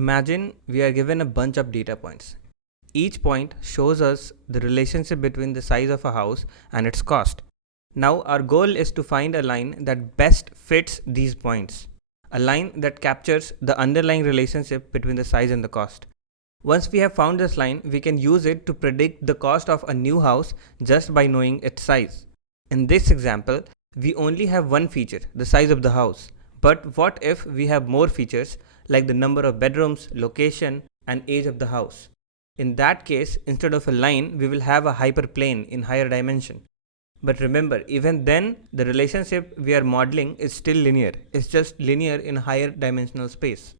Imagine we are given a bunch of data points. Each point shows us the relationship between the size of a house and its cost. Now our goal is to find a line that best fits these points, a line that captures the underlying relationship between the size and the cost. Once we have found this line, we can use it to predict the cost of a new house just by knowing its size. In this example, we only have one feature, the size of the house. But what if we have more features like the number of bedrooms, location, and age of the house? In that case, instead of a line, we will have a hyperplane in higher dimension. But remember, even then, the relationship we are modeling is still linear. It's just linear in higher dimensional space.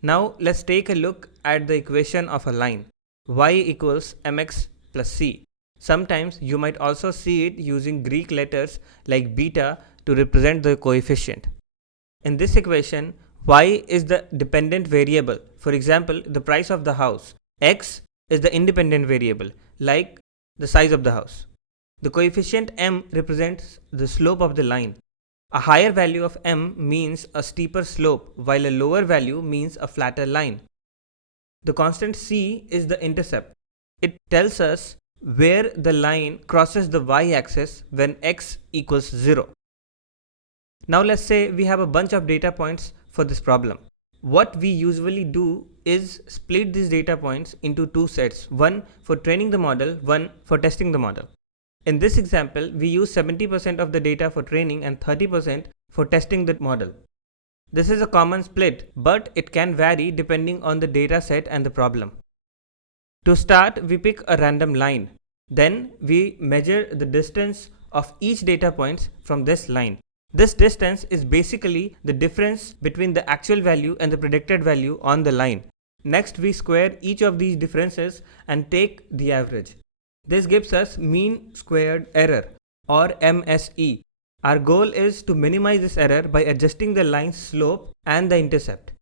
Now let's take a look at the equation of a line. Y equals mx plus c. Sometimes you might also see it using Greek letters like beta to represent the coefficient. In this equation, y is the dependent variable. For example, the price of the house. X is the independent variable, like the size of the house. The coefficient m represents the slope of the line. A higher value of m means a steeper slope, while a lower value means a flatter line. The constant c is the intercept. It tells us where the line crosses the y-axis when x equals 0. Now let's say we have a bunch of data points for this problem. What we usually do is split these data points into two sets, one for training the model, one for testing the model. In this example, we use 70% of the data for training and 30% for testing the model. This is a common split, but it can vary depending on the data set and the problem. To start, we pick a random line. Then we measure the distance of each data point from this line. This distance is basically the difference between the actual value and the predicted value on the line. Next, we square each of these differences and take the average. This gives us mean squared error, or MSE. Our goal is to minimize this error by adjusting the line's slope and the intercept.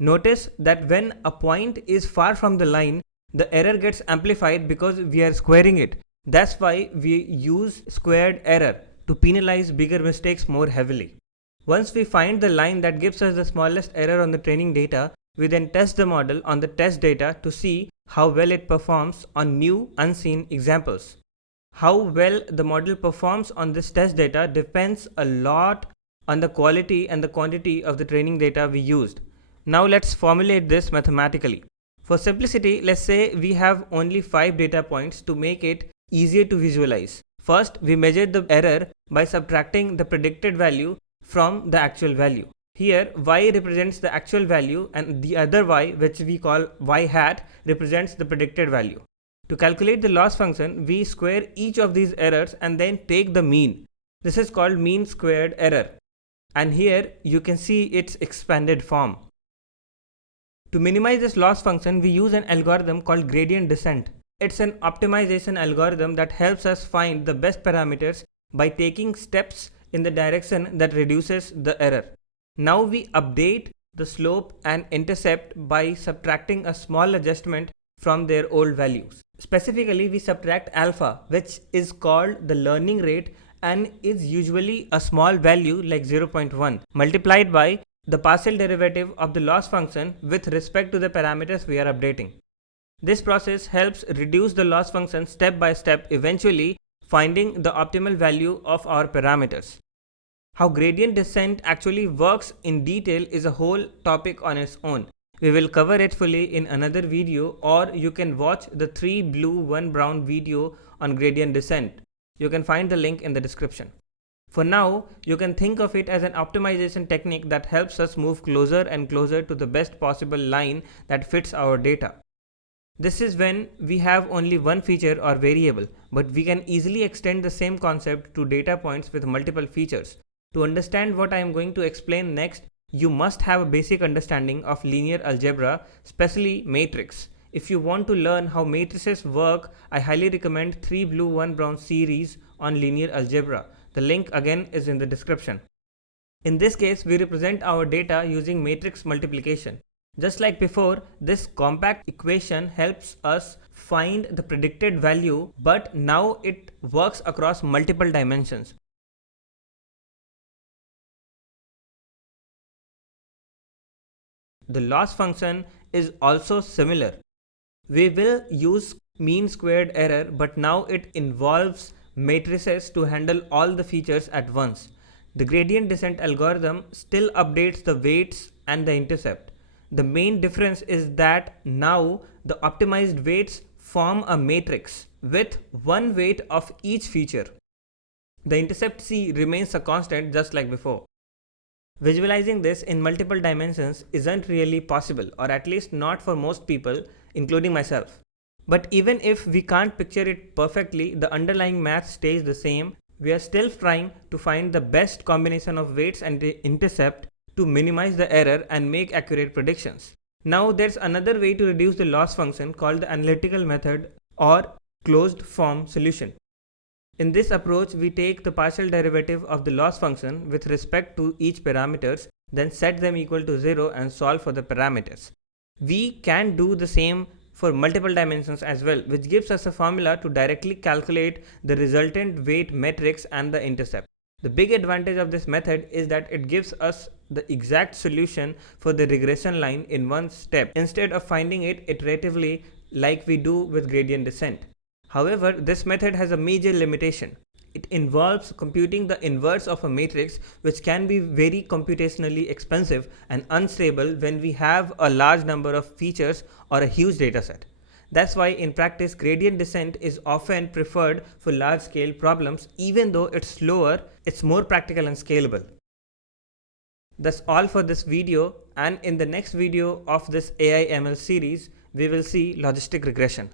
Notice that when a point is far from the line, the error gets amplified because we are squaring it. That's why we use squared error to penalize bigger mistakes more heavily. Once we find the line that gives us the smallest error on the training data, we then test the model on the test data to see how well it performs on new unseen examples. How well the model performs on this test data depends a lot on the quality and the quantity of the training data we used. Now let's formulate this mathematically. For simplicity, let's say we have only 5 data points to make it easier to visualize. First, we measure the error by subtracting the predicted value from the actual value. Here, y represents the actual value and the other y, which we call y hat, represents the predicted value. To calculate the loss function, we square each of these errors and then take the mean. This is called mean squared error. And here you can see its expanded form. To minimize this loss function, we use an algorithm called gradient descent. It's an optimization algorithm that helps us find the best parameters by taking steps in the direction that reduces the error. Now we update the slope and intercept by subtracting a small adjustment from their old values. Specifically, we subtract alpha, which is called the learning rate and is usually a small value like 0.1 multiplied by the partial derivative of the loss function with respect to the parameters we are updating. This process helps reduce the loss function step by step, eventually finding the optimal value of our parameters. How gradient descent actually works in detail is a whole topic on its own. We will cover it fully in another video, or you can watch the 3 blue 1 brown video on gradient descent. You can find the link in the description. For now, you can think of it as an optimization technique that helps us move closer and closer to the best possible line that fits our data. This is when we have only one feature or variable, but we can easily extend the same concept to data points with multiple features. To understand what I am going to explain next, you must have a basic understanding of linear algebra, especially matrix. If you want to learn how matrices work, I highly recommend 3 blue 1 brown series on linear algebra. The link again is in the description. In this case, we represent our data using matrix multiplication. Just like before, this compact equation helps us find the predicted value, but now it works across multiple dimensions. The loss function is also similar. We will use mean squared error, but now it involves matrices to handle all the features at once. The gradient descent algorithm still updates the weights and the intercept. The main difference is that now the optimized weights form a matrix with one weight of each feature. The intercept C remains a constant just like before. Visualizing this in multiple dimensions isn't really possible, or at least not for most people, including myself. But even if we can't picture it perfectly, the underlying math stays the same. We are still trying to find the best combination of weights and the intercept to minimize the error and make accurate predictions. Now there's another way to reduce the loss function called the analytical method or closed form solution. In this approach, we take the partial derivative of the loss function with respect to each parameters, then set them equal to 0 and solve for the parameters. We can do the same for multiple dimensions as well, which gives us a formula to directly calculate the resultant weight matrix and the intercept. The big advantage of this method is that it gives us the exact solution for the regression line in one step instead of finding it iteratively like we do with gradient descent. However, this method has a major limitation. It involves computing the inverse of a matrix, which can be very computationally expensive and unstable when we have a large number of features or a huge dataset. That's why in practice, gradient descent is often preferred for large scale problems. Even though it's slower, it's more practical and scalable. That's all for this video, and in the next video of this AI ML series, we will see logistic regression.